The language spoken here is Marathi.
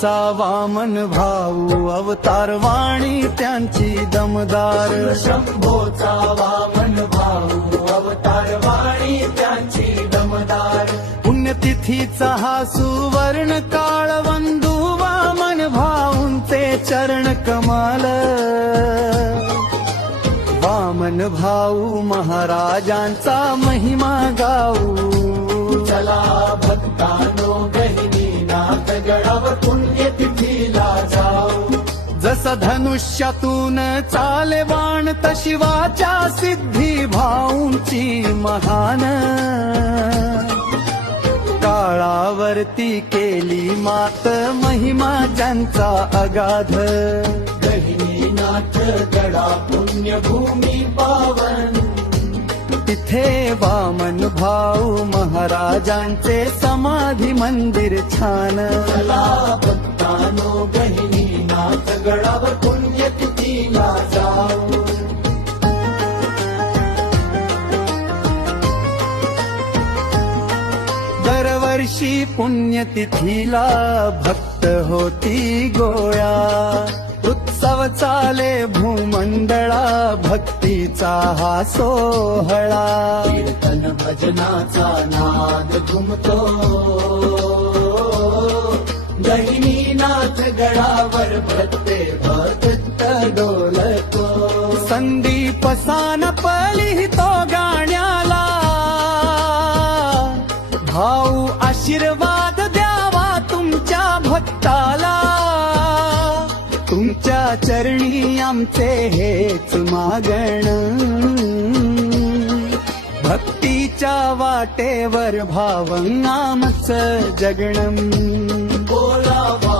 शंभोचा वामन भाऊ अवतार वाणी त्यांची दमदार शंभोचा वामन भाऊ अवतार वाणी त्यांची दमदार पुण्यतिथीचा हा सुवर्ण काळ वंदू वामन भाऊंचे चरण कमाल वामन भाऊ महाराजांचा महिमा गाऊ चला भक्तानो गहिनीनाथ गडावर पुण्यतिथीला जाऊ जसं धनुष्यातून चाले बाण तशी वाचा सिद्धी भाऊंची महान काळावरती केली मात महिमा ज्यांचा अगाध गहिनीनाथ गडा पुण्यभूमी पावन तिथे वामन भाऊ महाराजांचे समाधी मंदिर छान चला भक्तानो गहिनीनाथ गडावर पुण्यतिथीला जाऊ दरवर्षी पुण्यतिथीला भक्त होती गोळा उत्सव चाले भूमंडळा भक्तीचा हा सोहळा कीर्तन भजनाचा नाद घुमतो गहिनीनाथ गडावर प्रत्येक भक्त डोलतो संदीप सानपली तो गाण्याला भाऊ आशीर्वाद द्यावा तुमच्या भक्ताला तुमच्या चरणी आमचे हेच मागण भक्तीच्या वाटेवर भावं आमचं जगणं बोलावा